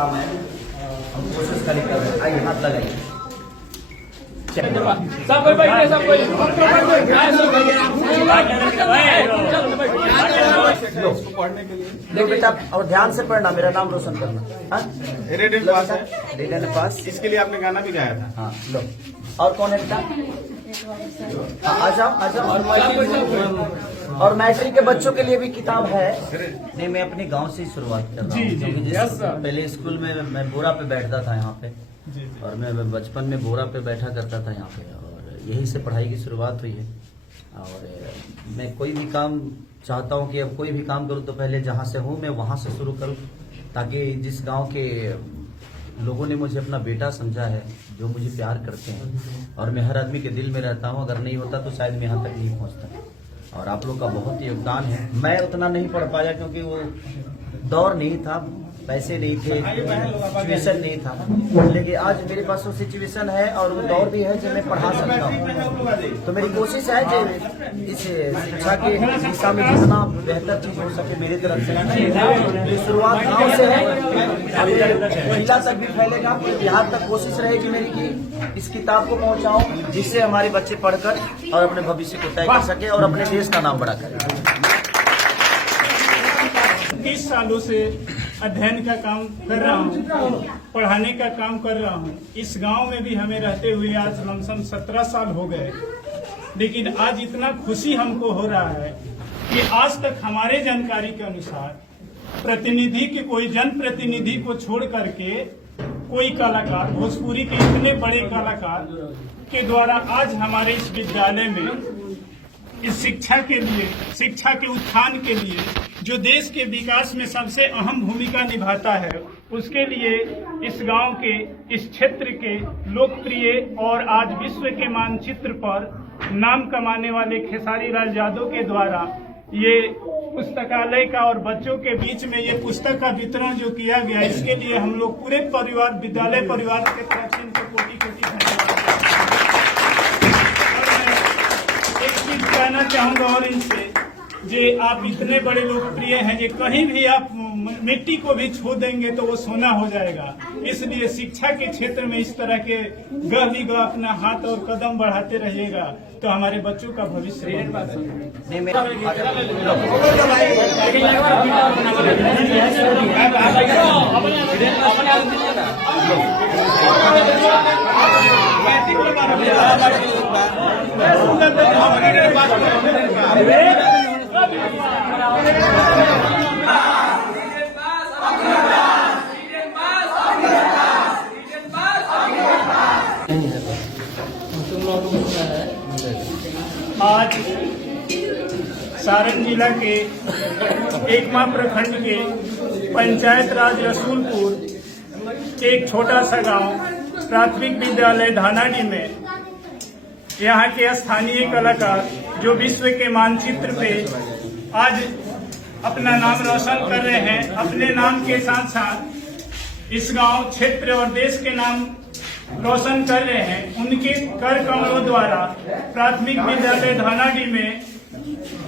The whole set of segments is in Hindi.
काम है, हम कोशिश करें कर रहे हैं। आइए हाथ लगाइए। सब कोई बैठिए, सब कोई लो बेटा, और ध्यान से पढ़ना, मेरा नाम रोशन करना। रीडिंग पास है, रीडन पास। इसके लिए आपने गाना भी गाया था। हाँ लो, और कौन है बेटा? आ जाओ आ जाओ। और मैट्रिक के बच्चों के लिए भी किताब है। नहीं, मैं अपने गांव से ही शुरुआत कर रहा हूँ, क्योंकि पहले स्कूल में मैं बोरा पे बैठता था यहाँ पे, और मैं बचपन में बोरा पे बैठा करता था यहाँ पे, और यही से पढ़ाई की शुरुआत हुई है। और मैं कोई भी काम चाहता हूँ कि अब कोई भी काम करूँ तो पहले जहाँ से हूँ मैं वहाँ से शुरू करूँ, ताकि जिस गांव के लोगों ने मुझे अपना बेटा समझा है, जो मुझे प्यार करते हैं, और मैं हर आदमी के दिल में रहता हूँ, अगर नहीं होता तो शायद मैं यहाँ तक नहीं पहुँचता। और आप लोग का बहुत ही योगदान है। मैं उतना नहीं पढ़ पाया क्योंकि वो दौर नहीं था, पैसे नहीं थे, सिचुएशन नहीं था, लेकिन आज मेरे पास वो सिचुएशन है और वो दौर भी है जो मैं पढ़ा सकता हूँ। तो मेरी कोशिश है कि इस शिक्षा के दिशा में जितना बेहतर चीज हो सके मेरी तरफ से। शुरुआत गाँव से है, जिला तक भी फैलेगा, बिहार तक कोशिश रहेगी मेरी कि इस किताब को पहुँचाऊँ, जिससे हमारे बच्चे पढ़कर और अपने भविष्य को तय कर सके और अपने देश का नाम बड़ा करें। 30 सालों से अध्ययन का काम कर रहा हूँ, पढ़ाने का काम कर रहा हूँ। इस गांव में भी हमें रहते हुए आज लमसम 17 साल हो गए, लेकिन आज इतना खुशी हमको हो रहा है कि आज तक हमारे जानकारी के अनुसार प्रतिनिधि के कोई जनप्रतिनिधि को छोड़ करके कोई कलाकार, भोजपुरी के इतने बड़े कलाकार के द्वारा आज हमारे इस विद्यालय में इस शिक्षा के लिए, शिक्षा के उत्थान के लिए, जो देश के विकास में सबसे अहम भूमिका निभाता है, उसके लिए इस गांव के, इस क्षेत्र के लोकप्रिय और आज विश्व के मानचित्र पर नाम कमाने वाले खेसारी लाल यादव के द्वारा ये पुस्तकालय का और बच्चों के बीच में ये पुस्तक का वितरण जो किया गया, इसके लिए हम लोग पूरे परिवार, विद्यालय परिवार के तरफ से इनको कोटि-कोटि धन्यवाद। एक चीज कहना चाहूंगा और इनसे, जे आप इतने बड़े लोकप्रिय हैं, जे कहीं भी आप मिट्टी को भी छू देंगे तो वो सोना हो जाएगा। इसलिए शिक्षा के क्षेत्र में इस तरह के गह अपना हाथ और कदम बढ़ाते रहिएगा तो हमारे बच्चों का भविष्य आज सारण जिला के एकमा प्रखंड के पंचायत राज रसूलपुर एक छोटा सा गांव प्राथमिक विद्यालय धानाडी में यहाँ के स्थानीय कलाकार जो विश्व के मानचित्र पे आज अपना नाम रोशन कर रहे हैं, अपने नाम के साथ साथ इस गांव, क्षेत्र और देश के नाम रोशन कर रहे हैं, उनके कर कमलों द्वारा प्राथमिक विद्यालय धानाडी में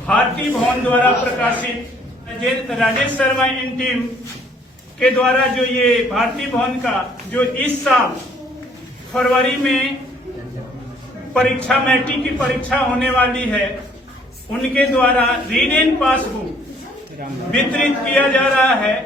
भारती भवन द्वारा प्रकाशित राजेश शर्मा इन टीम के द्वारा जो ये भारती भवन का जो इस साल फरवरी में परीक्षा, मैट्रिक की परीक्षा होने वाली है, उनके द्वारा रीड एंड पास बुक वितरित किया जा रहा है,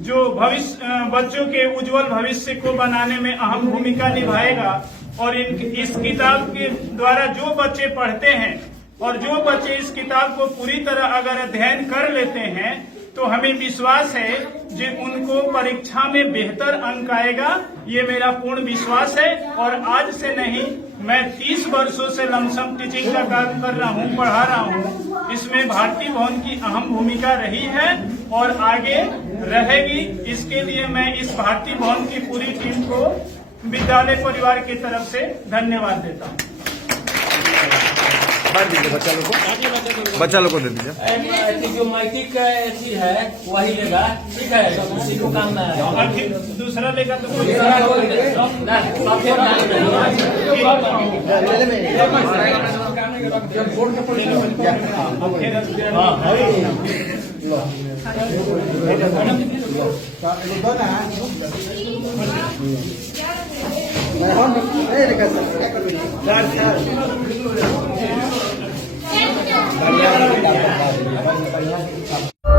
जो भविष्य, बच्चों के उज्जवल भविष्य को बनाने में अहम भूमिका निभाएगा। और इस किताब के द्वारा जो बच्चे पढ़ते हैं और जो बच्चे इस किताब को पूरी तरह अगर अध्ययन कर लेते हैं तो हमें विश्वास है कि उनको परीक्षा में बेहतर अंक आएगा। ये मेरा पूर्ण विश्वास है। और आज से नहीं, मैं 30 वर्षों से लमसम टीचिंग का काम कर रहा हूँ, पढ़ा रहा हूँ। इसमें भारती भवन की अहम भूमिका रही है और आगे रहेगी। इसके लिए मैं इस भारती भवन की पूरी टीम को विद्यालय परिवार की तरफ से धन्यवाद देता हूँ। बच्चा लोग को दे दीजिए। जो मैट्रिक का चीज है वही लेगा, ठीक है, उसी को काम ना है। और फिर दूसरा लेगा तो कोई बढ़िया